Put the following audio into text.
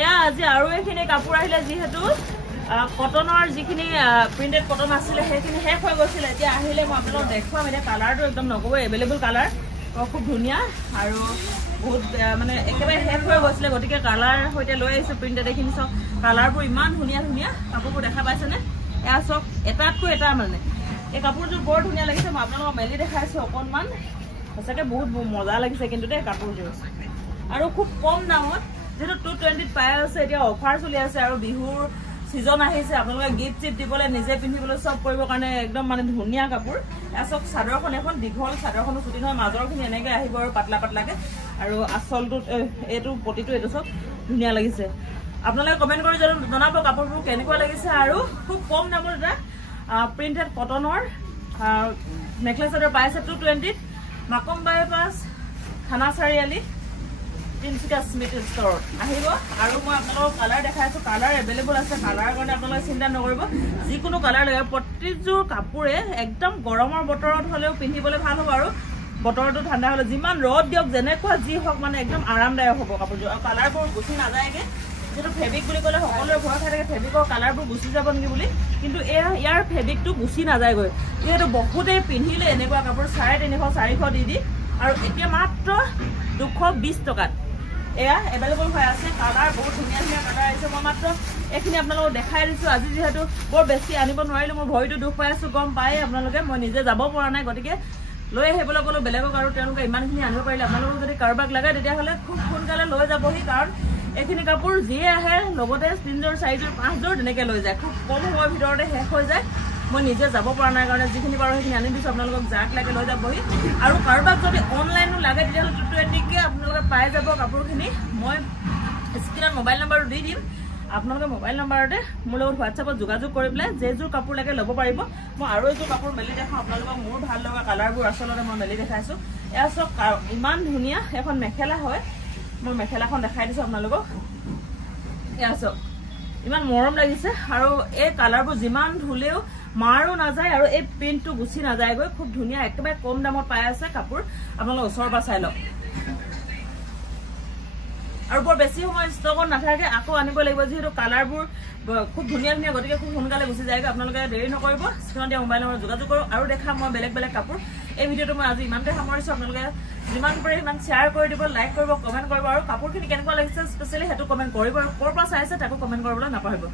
এয়া আজি আৰু এখিনি কাপোৰ আহিলে যিহেতু কটনৰ যিখিনি প্ৰিন্টেড কটন আছিলে সেইখিনি শেষ হৈ গৈছিল এতিয়া আহিলে মই আপোনালোকক দেখুৱাম এতিয়া কালাৰটো একদম নকব এভেইলেবল কালাৰ খুব ধুনীয়া আৰু বহুত মানে একেবাৰে শেষ হৈ গৈছিলে গতিকে কালাৰ সৈতে লৈ আহিছো প্ৰিন্টেড এখিনি চব কালাৰবোৰ ইমান ধুনীয়া ধুনীয়া কাপোৰবোৰ দেখা পাইছেনে এয়া চব এটাতকৈ এটা মানে এই কাপোৰযোৰ বৰ ধুনীয়া লাগিছে মই আপোনালোকক মেলি দেখাইছো অকণমান সঁচাকৈ বহুত মজা লাগিছে কিন্তু দেই কাপোৰযোৰ আৰু খুব কম দামত যেটো 220 পাই আছে এতিয়া অফাৰ চলি আছে আৰু বিহুৰ সিজন আহিছে আপোনালোকে গিফট চিপ দিবলৈ নিজে পিন্ধিবলৈ সব কৰিব কাৰণে একদম মানে ধুনীয়া কাপোৰ এসব চাদৰখন এখন দীঘল চাদৰখন ছুটি নহয় মাজৰখিনি এনেকৈ আহিব আৰু পাতলা পাতলাকে আৰু আচলটো এটো পটিটো এটো সব ধুনীয়া লাগিছে আপোনালোকে কমেন্ট কৰি জনাব কাপোৰবোৰ কেনেকুৱা লাগিছে আৰু খুব কম দামৰ এটা প্ৰিন্টেড কটনৰ নেকলেস চাদৰ পাইছে 220 মাকম বাইপাছ থানা চাৰিআলি তিনচুকীয়া স্মিথ ষ্টৰত আহিব আৰু মই আপোনালোকক কালাৰ দেখাইছো কালাৰ এভেইলেবল আছে কালাৰৰ কাৰণে আপোনালোকে চিন্তা নকৰিব যিকোনো কালাৰ লাগে প্ৰতিযোৰ কাপোৰে একদম গৰমৰ বতৰত হলেও পিন্ধিবলৈ ভাল হ'ব আৰু বতৰটো ঠাণ্ডা হলে যিমান ৰদ দিয়ক যেনেকুৱা যি হওক মানে একদম আৰামদায়ক হ'ব কাপোৰযোৰ আৰু কালাৰবোৰ গুচি নাযায়গে যেটো ফেব্ৰিক বুলি ক'লে সকলোৰে ভয় খাই থাকে ফেব্ৰিকৰ কালাৰবোৰ গুচি যাব নেকি বুলি কিন্তু ইয়াৰ ফেব্ৰিকটো গুচি নাযায়গৈ যিহেতু বহুতে পিন্ধিলে এনেকুৱা কাপোৰ 350 400 দি আৰু এতিয়া মাত্ৰ 220 টকাত এয়া এভেইলেবল হৈ আছে কালাৰ বহুত ধুনীয়া ধুনীয়া কালাৰ আছে মই মাত্ৰ এখিনি আপোনালোকক দেখাই দিছো আজি যেহেতু বৰ বেছি আনিব নোৱাৰিলো মোৰ ভৰিটো দুখ পাই আছো গম পাই আপোনালোকে মই নিজে যাব পৰা নাই গতিকে লৈ আহিবলৈ গলো বেলেগক আৰু তেওঁলোকে ইমানখিনি আনিব পাৰিলে আপোনালোকক যদি কাৰোবাক লাগে তেতিয়াহ'লে খুব সোনকালে লৈ যাবহি কাৰণ এখিনি কাপোৰ যিয়ে আহে লগতে 3জোৰ 4জোৰ 5জোৰ তেনেকৈ লৈ যায় খুব কম সময়ৰ ভিতৰতে শেষ হৈ যায় মই নিজে যাব পৰা নাই কাৰণে যিখিনি পাৰো সেইখিনি আনি দিছো আপোনালোকক যাক লাগে লৈ যাবহি আৰু কাৰোবাক যদি অনলাইনো লাগে তেতিয়াহ'লে 220 কে আপোনালোকে পাই যাব কাপোৰখিনি মই স্ক্ৰীনত মোবাইল নম্বৰটো দি দিম আপোনালোকে মোবাইল নম্বৰতে মোৰ লগত হোৱাটছআপত যোগাযোগ কৰি পেলাই যেযোৰ কাপোৰ লাগে ল'ব পাৰিব মই আৰু এযোৰ কাপোৰ মেলি দেখাওঁ আপোনালোকক মোৰ ভাল লগা কালাৰবোৰ আচলতে মই মেলি দেখাইছো এয়া চব ইমান ধুনীয়া এখন মেখেলা হয় মই মেখেলাখন দেখাই দিছো আপোনালোকক এয়া চব ইমান মৰম লাগিছে আৰু এই কালাৰবোৰ যিমান ধুলেও মাৰো নাযায় আৰু এই প্ৰিন্টটো গুচি নাযায়গৈ খুব ধুনীয়া একেবাৰে কম দামত পাই আছে কাপোৰ আপোনালোকে ওচৰৰ পৰা চাই লওক আৰু বৰ বেছি সময় ষ্টকত নাথাকে আকৌ আনিব লাগিব যেহেতু কালাৰবোৰ খুব ধুনীয়া ধুনীয়া গতিকে খুব সোনকালে গুচি যায়গৈ আপোনালোকে দেৰি নকৰিব স্ক্ৰীনত দিয়া মোবাইল নম্বৰ যোগাযোগ কৰক আৰু দেখাম মই বেলেগ বেলেগ কাপোৰ এই ভিডিঅ'টো মই আজি ইমানতে সামৰিছো আপোনালোকে যিমান পাৰে ইমান শ্বেয়াৰ কৰি দিব লাইক কৰিব কমেণ্ট কৰিব আৰু কাপোৰখিনি কেনেকুৱা লাগিছে স্পেচিয়েলি সেইটো কমেণ্ট কৰিব আৰু ক'ৰ পৰা চাইছে তাকো কমেণ্ট কৰিবলৈ নাপাহৰিব